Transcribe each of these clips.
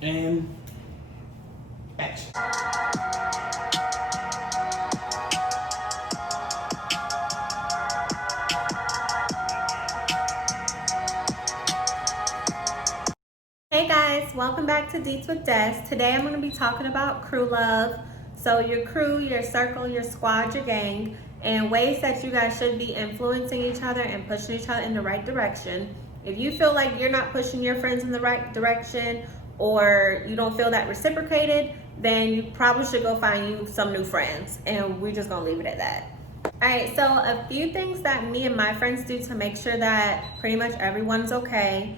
And action. Hey guys, welcome back to Deets with Des. Today I'm going to be talking about crew love. So your crew, your circle, your squad, your gang, and ways that you guys should be influencing each other and pushing each other in the right direction. If you feel like you're not pushing your friends in the right direction or you don't feel that reciprocated, then you probably should go find you some new friends. And we're just going to leave it at that. All right, so a few things that me and my friends do to make sure that pretty much everyone's okay.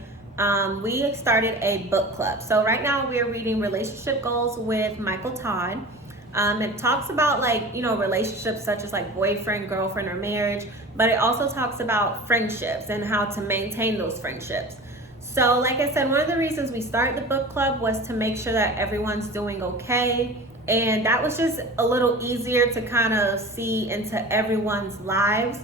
We started a book club. So right now we're reading Relationship Goals with Michael Todd. It talks about relationships such as like boyfriend, girlfriend, or marriage, but it also talks about friendships and how to maintain those friendships. So like I said, one of the reasons we started the book club was to make sure that everyone's doing okay. And that was just a little easier to kind of see into everyone's lives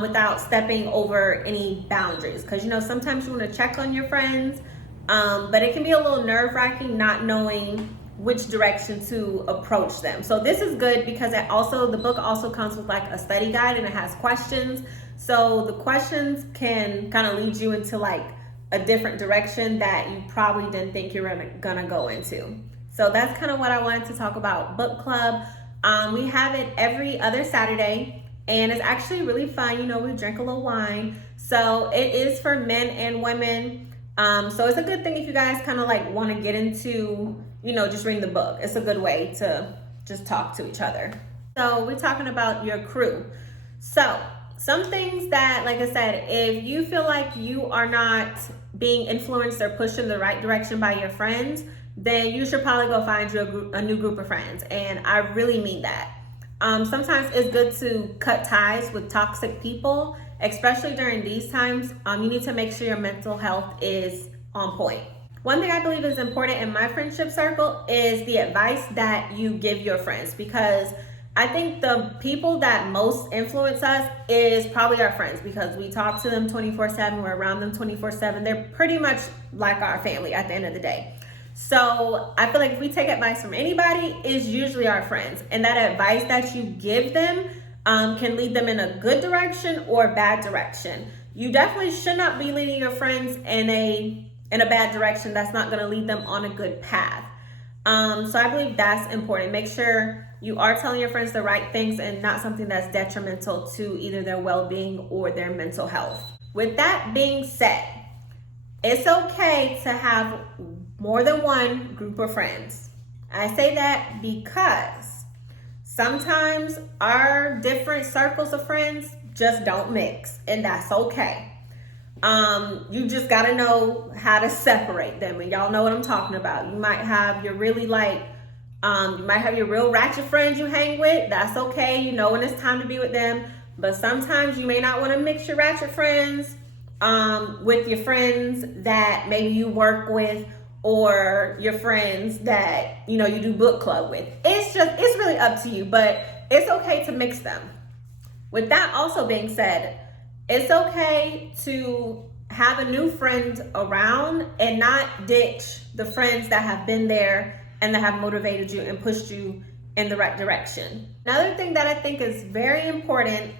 without stepping over any boundaries. Because, sometimes you want to check on your friends, but it can be a little nerve-wracking not knowing which direction to approach them. So this is good because the book also comes with like a study guide and it has questions. So the questions can kind of lead you into like a different direction that you probably didn't think you were gonna go into. So that's kind of what I wanted to talk about book club. We have it every other Saturday and it's actually really fun. We drink a little wine. So it is for men and women. So it's a good thing if you guys kind of like want to get into, just reading the book. It's a good way to just talk to each other. So we're talking about your crew. So some things that, like I said, if you feel like you are not being influenced or pushed in the right direction by your friends, then you should probably go find you a new group of friends. And I really mean that. Sometimes it's good to cut ties with toxic people, especially during these times. You need to make sure your mental health is on point. One thing I believe is important in my friendship circle is the advice that you give your friends, because I think the people that most influence us is probably our friends, because we talk to them 24/7, we're around them 24/7. They're pretty much like our family at the end of the day. So I feel like if we take advice from anybody, it's usually our friends. And that advice that you give them can lead them in a good direction or bad direction. You definitely should not be leading your friends in a bad direction that's not going to lead them on a good path. So I believe that's important. Make sure you are telling your friends the right things and not something that's detrimental to either their well-being or their mental health. With that being said, it's okay to have more than one group of friends. I say that because sometimes our different circles of friends just don't mix, and that's okay. You just gotta know how to separate them, and y'all know what I'm talking about. You might have your really you might have your real ratchet friends you hang with. That's okay. You know when it's time to be with them. But sometimes you may not want to mix your ratchet friends with your friends that maybe you work with, or your friends that you do book club with. It's really up to you, but it's okay to mix them. With that also being said, it's okay to have a new friend around and not ditch the friends that have been there and that have motivated you and pushed you in the right direction. Another thing that I think is very important,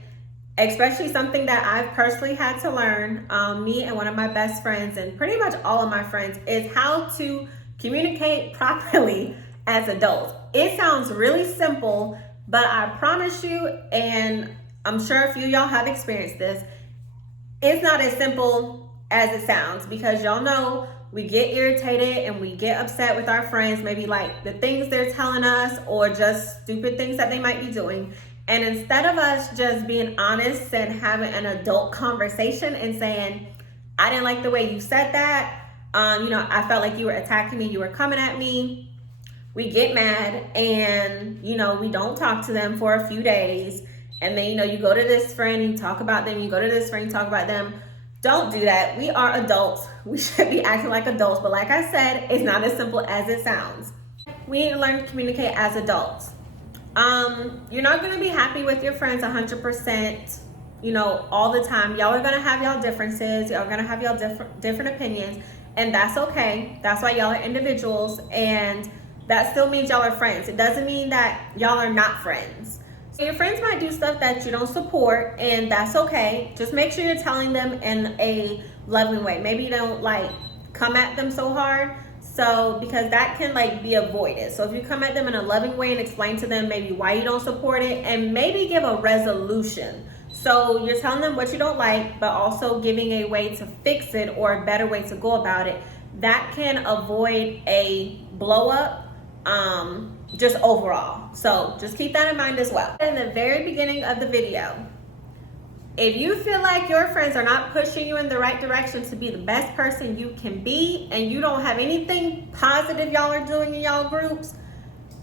especially something that I've personally had to learn, me and one of my best friends and pretty much all of my friends, is how to communicate properly as adults. It sounds really simple, but I promise you, and I'm sure a few of y'all have experienced this, it's not as simple as it sounds, because y'all know we get irritated and we get upset with our friends, maybe like the things they're telling us or just stupid things that they might be doing. And instead of us just being honest and having an adult conversation and saying, I didn't like the way you said that, I felt like you were attacking me, you were coming at me, we get mad and, we don't talk to them for a few days. And then, you go to this friend, you talk about them, you go to this friend, you talk about them. Don't do that. We are adults. We should be acting like adults. But like I said, it's not as simple as it sounds. We need to learn to communicate as adults. You're not going to be happy with your friends 100%, all the time. Y'all are going to have y'all differences. Y'all are going to have y'all different opinions. and that's okay. That's why y'all are individuals, and that still means y'all are friends. It doesn't mean that y'all are not friends. So your friends might do stuff that you don't support, and that's okay. Just make sure you're telling them in a loving way. Maybe you don't like come at them so hard, so because that can like be avoided. So if you come at them in a loving way and explain to them maybe why you don't support it, and maybe give a resolution. So you're telling them what you don't like, but also giving a way to fix it or a better way to go about it. That can avoid a blow up just overall. So just keep that in mind as well. In the very beginning of the video, if you feel like your friends are not pushing you in the right direction to be the best person you can be, and you don't have anything positive y'all are doing in y'all groups,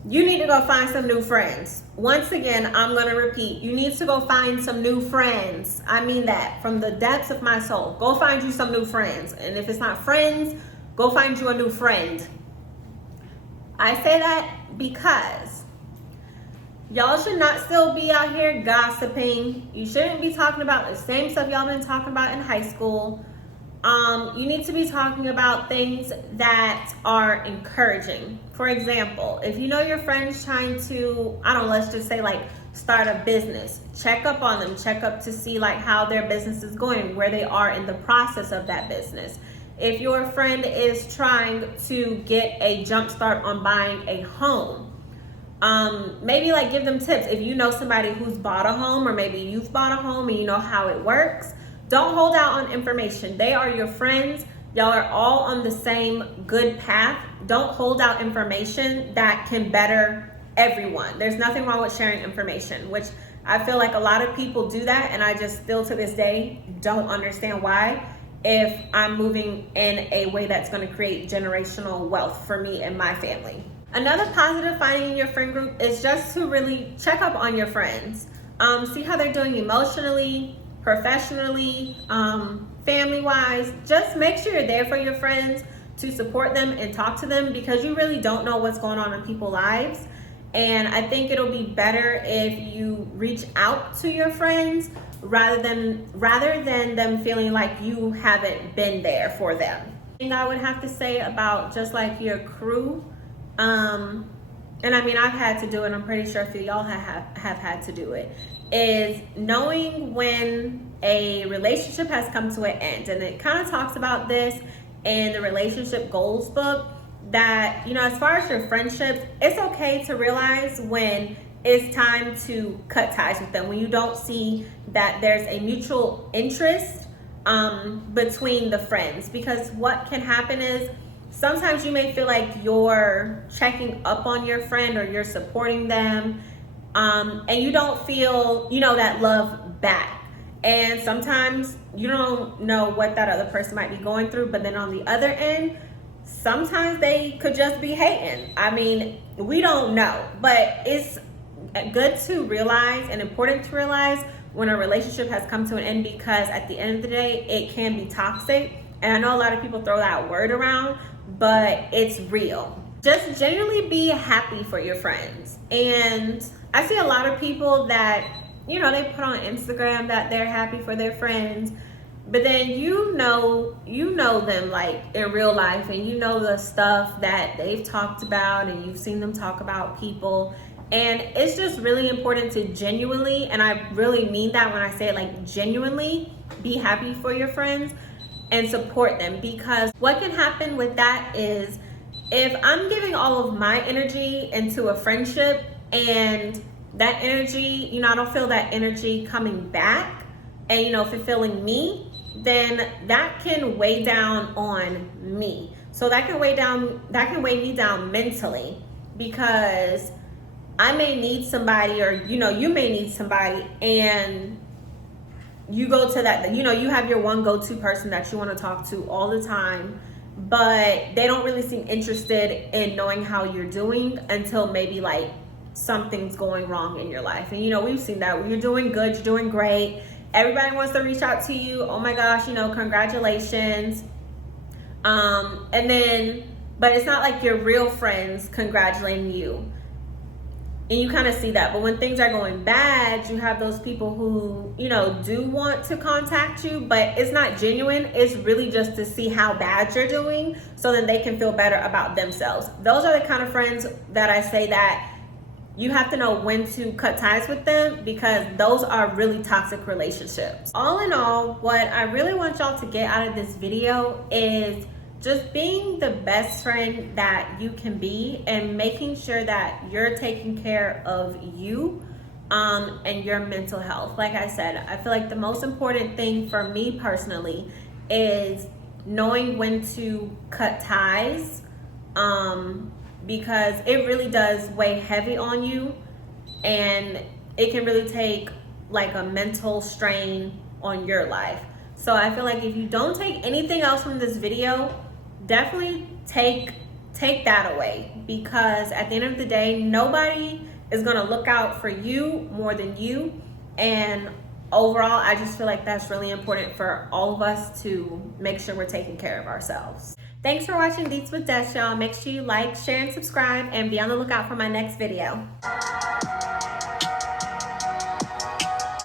you need to go find some new friends. Once again, I'm gonna repeat, you need to go find some new friends. I mean that from the depths of my soul. Go find you some new friends. And if it's not friends, go find you a new friend. I say that because y'all should not still be out here gossiping. You shouldn't be talking about the same stuff y'all been talking about in high school. You need to be talking about things that are encouraging. For example, if you know your friend's trying to, I don't know, let's just say like start a business, check up on them, check up to see like how their business is going, where they are in the process of that business. If your friend is trying to get a jump start on buying a home, maybe like give them tips. If you know somebody who's bought a home, or maybe you've bought a home and you know how it works, don't hold out on information. They are your friends. Y'all are all on the same good path. Don't hold out information that can better everyone. There's nothing wrong with sharing information, which I feel like a lot of people do that, and I just still to this day don't understand why, if I'm moving in a way that's going to create generational wealth for me and my family. Another positive finding in your friend group is just to really check up on your friends. See how they're doing emotionally, professionally, family-wise. Just make sure you're there for your friends to support them and talk to them, because you really don't know what's going on in people's lives. And I think it'll be better if you reach out to your friends rather than them feeling like you haven't been there for them. And I would have to say about just like your crew, and I mean, I've had to do it, I'm pretty sure a few of y'all have had to do it, is knowing when a relationship has come to an end. And it kind of talks about this in the relationship goals book, that, you know, as far as your friendships, it's okay to realize when it's time to cut ties with them, when you don't see that there's a mutual interest between the friends. Because what can happen is sometimes you may feel like you're checking up on your friend or you're supporting them, and you don't feel, you know, that love back. And sometimes you don't know what that other person might be going through, but then on the other end, sometimes they could just be hating. I mean, we don't know, but it's good to realize and important to realize when a relationship has come to an end, because at the end of the day, it can be toxic. And I know a lot of people throw that word around, but it's real. Just genuinely be happy for your friends. And I see a lot of people that, you know, they put on Instagram that they're happy for their friends, but then you know them like in real life, and you know the stuff that they've talked about, and you've seen them talk about people. And it's just really important to genuinely, and I really mean that when I say it, like genuinely be happy for your friends and support them. Because what can happen with that is, if I'm giving all of my energy into a friendship and that energy, you know, I don't feel that energy coming back and, you know, fulfilling me, then that can weigh down on me. So that can weigh me down mentally, because I may need somebody, or, you know, you may need somebody, and you go to that, you know, you have your one go-to person that you want to talk to all the time, but they don't really seem interested in knowing how you're doing until maybe like something's going wrong in your life. And, you know, we've seen that. You're doing good, you're doing great, everybody wants to reach out to you, oh my gosh, you know, congratulations. And then, but it's not like your real friends congratulating you. And you kind of see that. But when things are going bad, you have those people who, you know, do want to contact you, but it's not genuine. It's really just to see how bad you're doing so then they can feel better about themselves. Those are the kind of friends that I say that you have to know when to cut ties with them, because those are really toxic relationships. All in all, what I really want y'all to get out of this video is just being the best friend that you can be and making sure that you're taking care of you and your mental health. Like I said, I feel like the most important thing for me personally is knowing when to cut ties, because it really does weigh heavy on you, and it can really take like a mental strain on your life. So I feel like if you don't take anything else from this video, definitely take that away, because at the end of the day, nobody is going to look out for you more than you. And overall, I just feel like that's really important for all of us to make sure we're taking care of ourselves. Thanks for watching Deets with Des, y'all. Make sure you like, share, and subscribe, and be on the lookout for my next video.